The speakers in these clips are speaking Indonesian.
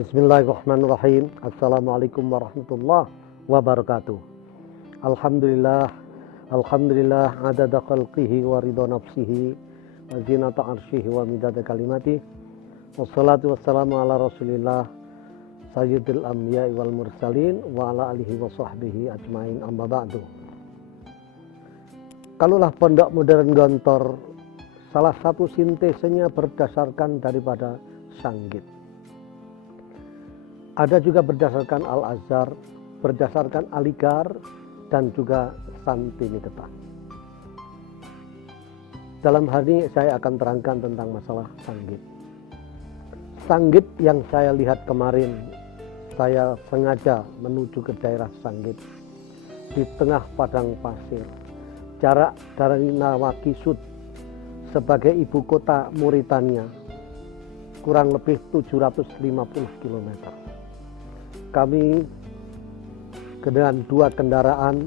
Bismillahirrahmanirrahim. Assalamualaikum warahmatullahi wabarakatuh. Alhamdulillah adada khalqihi wa ridha nafsihi wa zinata arsyihi wa midada kalimati. Wassalatu wassalamu ala Rasulillah sayyidil anbiya'i wal mursalin wa ala alihi wa sahbihi ajmain, amma ba'du. Kalaulah Pondok Modern Gontor salah satu sintesenya berdasarkan daripada Sanggit. Ada juga berdasarkan Al-Azhar, berdasarkan Aligar, dan juga Santiniketan. Dalam hal ini saya akan terangkan tentang masalah Sanggit. Sanggit yang saya lihat kemarin, saya sengaja menuju ke daerah Sanggit di tengah padang pasir. Jarak dari Nawakisud sebagai ibu kota Mauritania kurang lebih 750 km. Kami dengan 2 kendaraan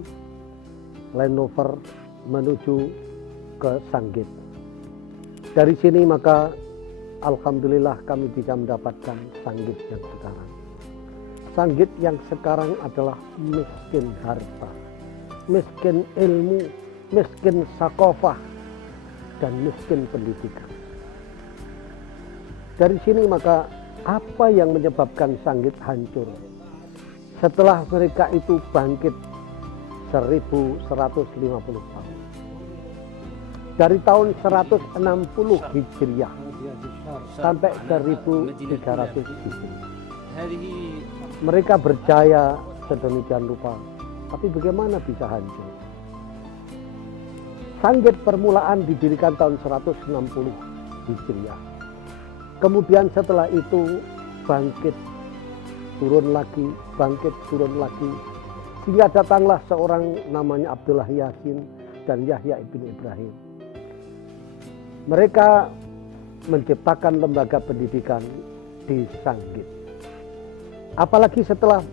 Land Rover menuju ke Sanggit. Dari sini maka alhamdulillah kami bisa mendapatkan Sanggit yang sekarang. Sanggit yang sekarang adalah miskin harta, miskin ilmu, miskin sakofah, dan miskin pendidikan. Dari sini maka apa yang menyebabkan Sanggit hancur? Setelah mereka itu bangkit 1150 tahun. Dari tahun 160 Hijriah sampai 1300 Hijriah. Mereka berjaya sedemikian rupa. Tapi bagaimana bisa hancur? Sanggit permulaan didirikan tahun 160 Hijriah. Kemudian setelah itu bangkit, turun lagi, bangkit, turun lagi. Sehingga datanglah seorang namanya Abdullah Yasin dan Yahya ibn Ibrahim. Mereka menciptakan lembaga pendidikan di Sanggit. Apalagi setelah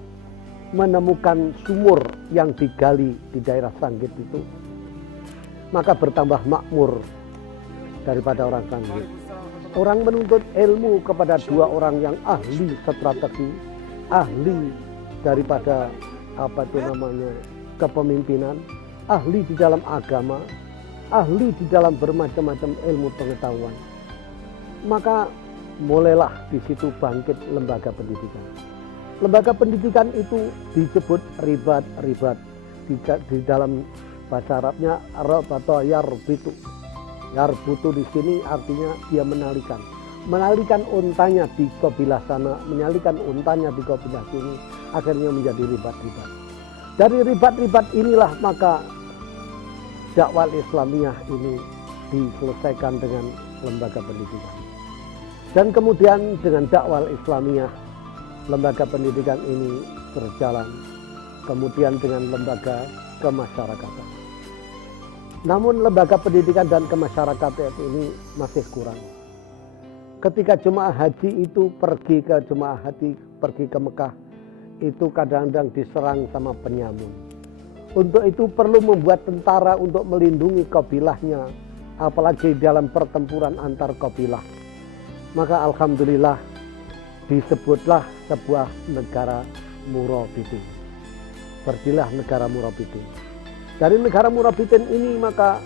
menemukan sumur yang digali di daerah Sanggit itu, maka bertambah makmur daripada orang Sanggit. Orang menuntut ilmu kepada 2 orang yang ahli strategi, ahli daripada kepemimpinan, ahli di dalam agama, ahli di dalam bermacam-macam ilmu pengetahuan. Maka mulailah di situ bangkit lembaga pendidikan. Lembaga pendidikan itu disebut ribat. Di dalam bahasa Arabnya atau yarbitu. Yarbutu di sini artinya dia menalikan untanya di kabilah sana, menyalikan untanya di kabilah sini, akhirnya menjadi ribat-ribat. Dari ribat-ribat inilah maka dakwah Islamiyah ini diselesaikan dengan lembaga pendidikan. Dan kemudian dengan dakwah Islamiyah, lembaga pendidikan ini berjalan. Kemudian dengan lembaga kemasyarakatan. Namun lembaga pendidikan dan kemasyarakatan ini masih kurang. Ketika jemaah haji itu pergi ke Mekah, itu kadang-kadang diserang sama penyamun. Untuk itu perlu membuat tentara untuk melindungi kabilahnya, apalagi dalam pertempuran antar kabilah. Maka alhamdulillah disebutlah sebuah negara Murabbitin. Berdirilah negara Murabbitin. Dari negara Murabbitin ini maka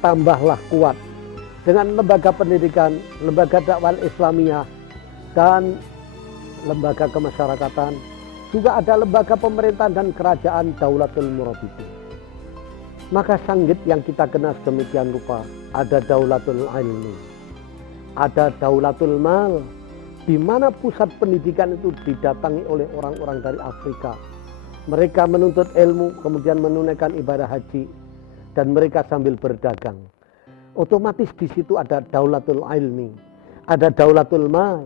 tambahlah kuat dengan lembaga pendidikan, lembaga dakwah Islamiyah, dan lembaga kemasyarakatan. Juga ada lembaga pemerintahan dan kerajaan Daulatul Murabbitin. Maka Sanggit yang kita kenal sedemikian rupa, ada Daulatul Ilmi, ada Daulatul Mal, di mana pusat pendidikan itu didatangi oleh orang-orang dari Afrika. Mereka menuntut ilmu, kemudian menunaikan ibadah haji, dan mereka sambil berdagang. Otomatis di situ ada Daulatul Ilmi, ada Daulatul Mal,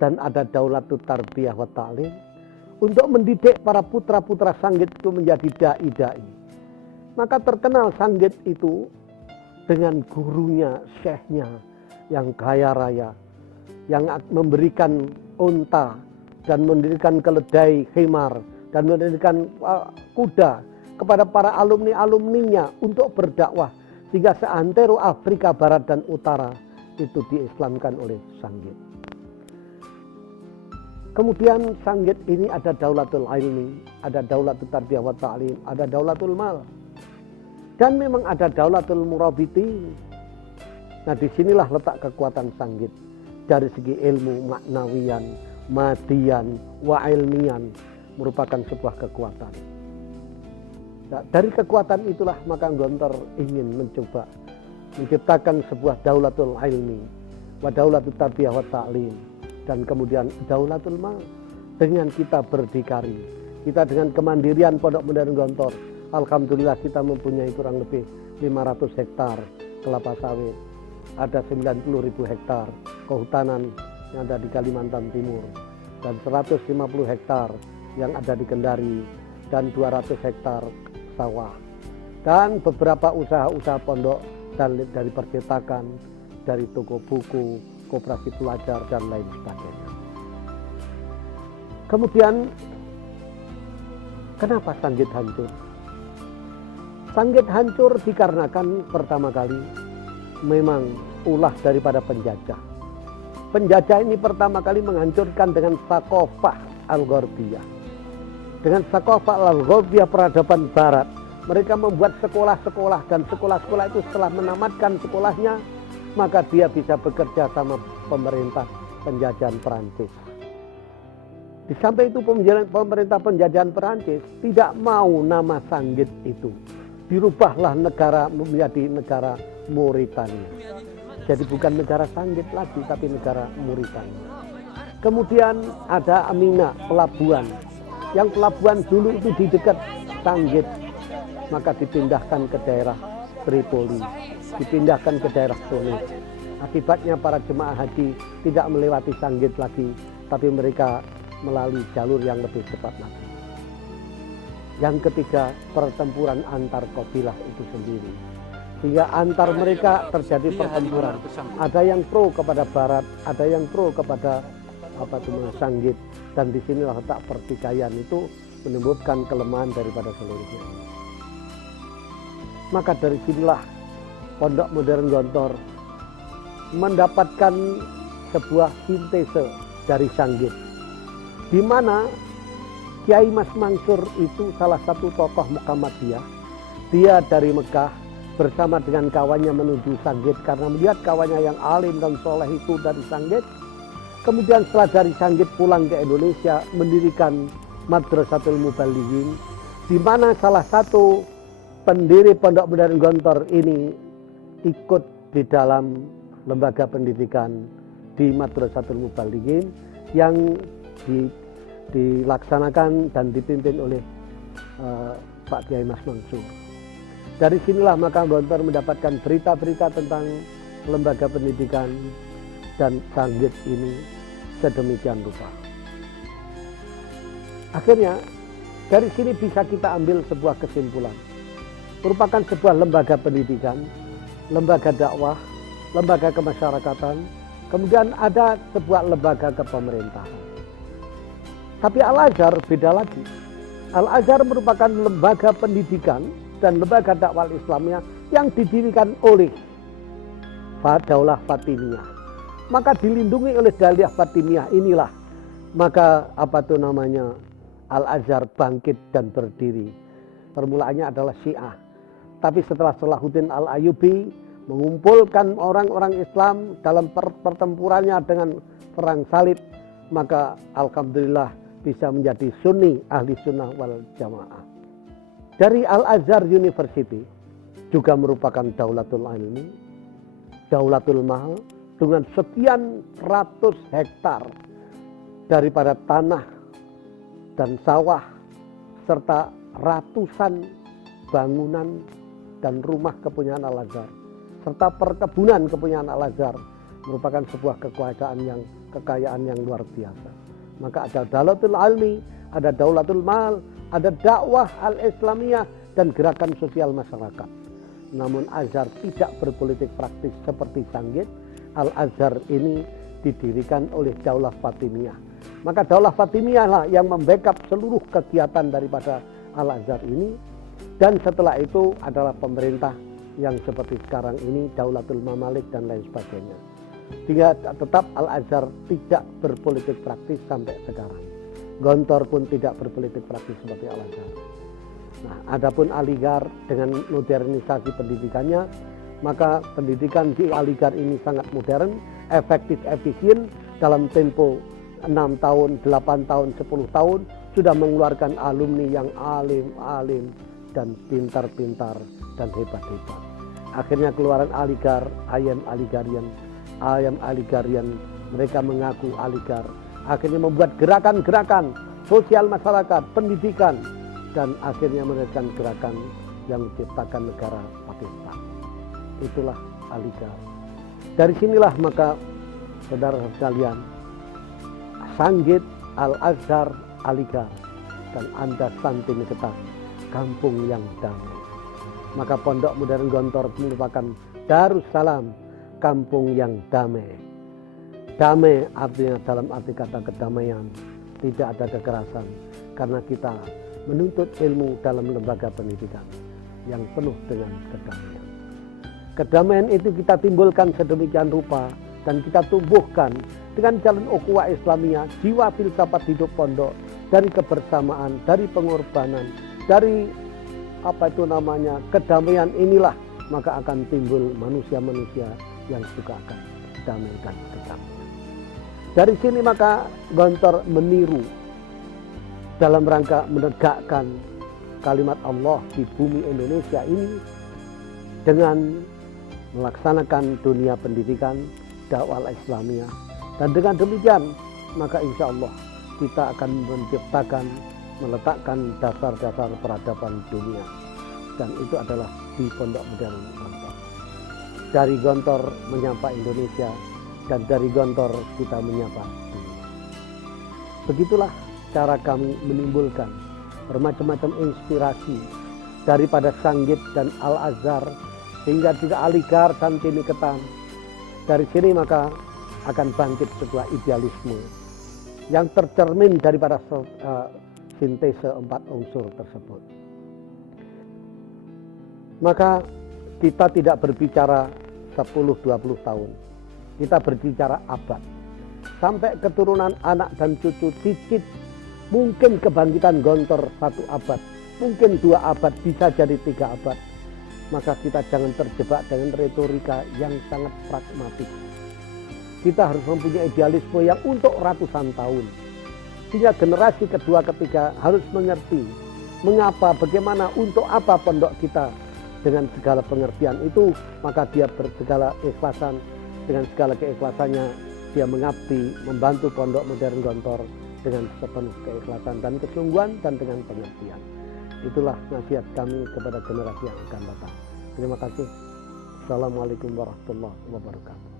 dan ada Daulatul Tarbiyah wa Ta'lim untuk mendidik para putra-putra Sanggit itu menjadi dai-dai. Maka terkenal Sanggit itu dengan gurunya, syekhnya yang kaya raya, yang memberikan unta dan mendirikan keledai khimar dan mendirikan kuda kepada para alumni-alumninya untuk berdakwah, sehingga seantero Afrika Barat dan Utara itu diislamkan oleh Sanggit. Kemudian Sanggit ini ada daulatul ilmi, ada daulatul tarbiyah wa ta'lim, ada daulatul mal. Dan memang ada daulatul murabiti. Nah, disinilah letak kekuatan Sanggit. Dari segi ilmu, maknawian, madian, wa ilmian, merupakan sebuah kekuatan. Nah, dari kekuatan itulah maka Gontor ingin mencoba menciptakan sebuah daulatul ilmi, wa daulatul tarbiyah wa ta'lim, dan kemudian daulatul mal. Dengan kita berdikari, kita dengan kemandirian Pondok Modern Gontor, alhamdulillah kita mempunyai kurang lebih 500 hektar kelapa sawit, ada 90.000 hektar kehutanan yang ada di Kalimantan Timur, dan 150 hektar yang ada di Kendari, dan 200 hektar sawah, dan beberapa usaha-usaha pondok dan dari percetakan, dari toko buku, koperasi pelajar, dan lain sebagainya. Kemudian, kenapa Sanggit hancur? Sanggit hancur dikarenakan pertama kali memang ulah daripada penjajah. Penjajah ini pertama kali menghancurkan dengan Sakofah Al-Gharbiyah. Dengan Sakofah Al-Gharbiyah peradaban barat, mereka membuat sekolah-sekolah, dan sekolah-sekolah itu setelah menamatkan sekolahnya, maka dia bisa bekerja sama pemerintah penjajahan Perancis. Di samping itu pemerintah penjajahan Perancis tidak mau nama Sanggit itu. Dirubahlah negara menjadi negara Mauritania. Jadi bukan negara Sanggit lagi, tapi negara Mauritania. Kemudian ada Amina, pelabuhan. Yang pelabuhan dulu itu di dekat Sanggit, maka dipindahkan ke daerah Tripoli, dipindahkan ke daerah Tunis. Akibatnya para jemaah haji tidak melewati Sanggit lagi, tapi mereka melalui jalur yang lebih cepat lagi. Yang ketiga, pertempuran antar kabilah itu sendiri. Sehingga antar mereka terjadi pertempuran. Ada yang pro kepada barat, ada yang pro kepada Sanggit. Dan disinilah letak pertikaian itu menimbulkan kelemahan daripada seluruhnya. Maka dari sinilah Pondok Modern Gontor mendapatkan sebuah sintese dari Sanggit, di mana Kiai Mas Mansur itu salah satu tokoh Muhammadiyah. Dia dari Mekah bersama dengan kawannya menuju Sanggit karena melihat kawannya yang alim dan soleh itu dari Sanggit. Kemudian setelah dari Sanggit pulang ke Indonesia, mendirikan Madrasatul Mubalighin, di mana salah satu pendiri Pondok Modern Gontor ini ikut di dalam lembaga pendidikan di Madrasatul Mubalighin yang dilaksanakan dan dipimpin oleh Pak Kiai Mas Mansur. Dari sinilah maka Gontor mendapatkan berita-berita tentang lembaga pendidikan dan Sanggit ini sedemikian rupa. Akhirnya dari sini bisa kita ambil sebuah kesimpulan. Merupakan sebuah lembaga pendidikan, lembaga dakwah, lembaga kemasyarakatan, kemudian ada sebuah lembaga kepemerintahan. Tapi Al-Azhar beda lagi. Al-Azhar merupakan lembaga pendidikan dan lembaga dakwah Islamiyah yang didirikan oleh Daulah Fatimiyah. Maka dilindungi oleh Daulah Fatimiyah inilah, maka Al-Azhar bangkit dan berdiri. Permulaannya adalah Syiah. Tapi setelah Salahuddin Al-Ayyubi mengumpulkan orang-orang Islam dalam pertempurannya dengan perang salib, maka alhamdulillah bisa menjadi Sunni, ahli sunnah wal jamaah. Dari Al-Azhar University juga merupakan daulatul ilmi, daulatul mal, dengan sekian ratus hektar daripada tanah dan sawah, serta ratusan bangunan dan rumah kepunyaan Al-Azhar, serta perkebunan kepunyaan Al-Azhar, merupakan sebuah kekayaan yang luar biasa. Maka ada daulatul ilmi, ada daulatul mal, ada dakwah al-Islamiyah dan gerakan sosial masyarakat. Namun Azhar tidak berpolitik praktis seperti Sanggit. Al-Azhar ini didirikan oleh Daulah Fatimiyah. Maka Daulah Fatimiyah lah yang membackup seluruh kegiatan daripada Al-Azhar ini. Dan setelah itu adalah pemerintah yang seperti sekarang ini, Daulatul Mamalik dan lain sebagainya. Sehingga tetap Al-Azhar tidak berpolitik praktis sampai sekarang. Gontor pun tidak berpolitik praktis seperti Al-Azhar. Nah, adapun Aligarh dengan modernisasi pendidikannya, maka pendidikan di Aligarh ini sangat modern, efektif, efisien, dalam tempo 6 tahun, 8 tahun, 10 tahun sudah mengeluarkan alumni yang alim-alim dan pintar-pintar dan hebat-hebat. Akhirnya keluaran Aligarh, ayam Aligarhian, mereka mengaku Aligarh. Akhirnya membuat gerakan-gerakan sosial masyarakat, pendidikan, dan akhirnya meneruskan gerakan yang menciptakan negara Pakistan. Itulah Aligarh. Dari sinilah maka saudara sekalian, Sanggit, Al-Azhar, Aligarh, dan Anda Santiniketan, kampung yang damai. Maka Pondok Modern Gontor merupakan Darussalam, kampung yang damai. Damai artinya dalam arti kata kedamaian, tidak ada kekerasan, karena kita menuntut ilmu dalam lembaga pendidikan yang penuh dengan kedamaian. Kedamaian itu kita timbulkan sedemikian rupa dan kita tumbuhkan dengan jalan ukhuwah Islamiyah, jiwa filsafat hidup pondok, dari kebersamaan, dari pengorbanan, dari kedamaian inilah maka akan timbul manusia-manusia yang juga akan damai dan kedamaian. Dari sini maka Gontor meniru dalam rangka menegakkan kalimat Allah di bumi Indonesia ini dengan melaksanakan dunia pendidikan, dakwah Islamiyah, dan dengan demikian maka insya Allah kita akan meletakkan dasar-dasar peradaban dunia, dan itu adalah di Pondok Modern Gontor. Dari Gontor menyapa Indonesia, dan dari Gontor kita menyapa dunia. Begitulah cara kami menimbulkan bermacam-macam inspirasi daripada Sanggit dan Al-Azhar sehingga juga Aligarh, Santiniketan. Dari sini maka akan bangkit sebuah idealisme yang tercermin daripada sintese 4 unsur tersebut. Maka kita tidak berbicara 10-20 tahun, kita berbicara abad. Sampai keturunan anak dan cucu cicit, mungkin kebangkitan Gontor 1 abad, mungkin 2 abad, bisa jadi 3 abad. Maka kita jangan terjebak dengan retorika yang sangat pragmatis. Kita harus mempunyai idealisme yang untuk ratusan tahun. Sehingga generasi kedua ketiga harus mengerti mengapa, bagaimana, untuk apa pondok kita. Dengan segala pengertian itu, maka dia bersegala ikhlasan, dengan segala keikhlasannya dia mengabdi, membantu Pondok Modern Gontor dengan sepenuh keikhlasan dan kesungguhan dan dengan pengertian. Itulah nasihat kami kepada generasi yang akan datang. Terima kasih. Assalamualaikum warahmatullahi wabarakatuh.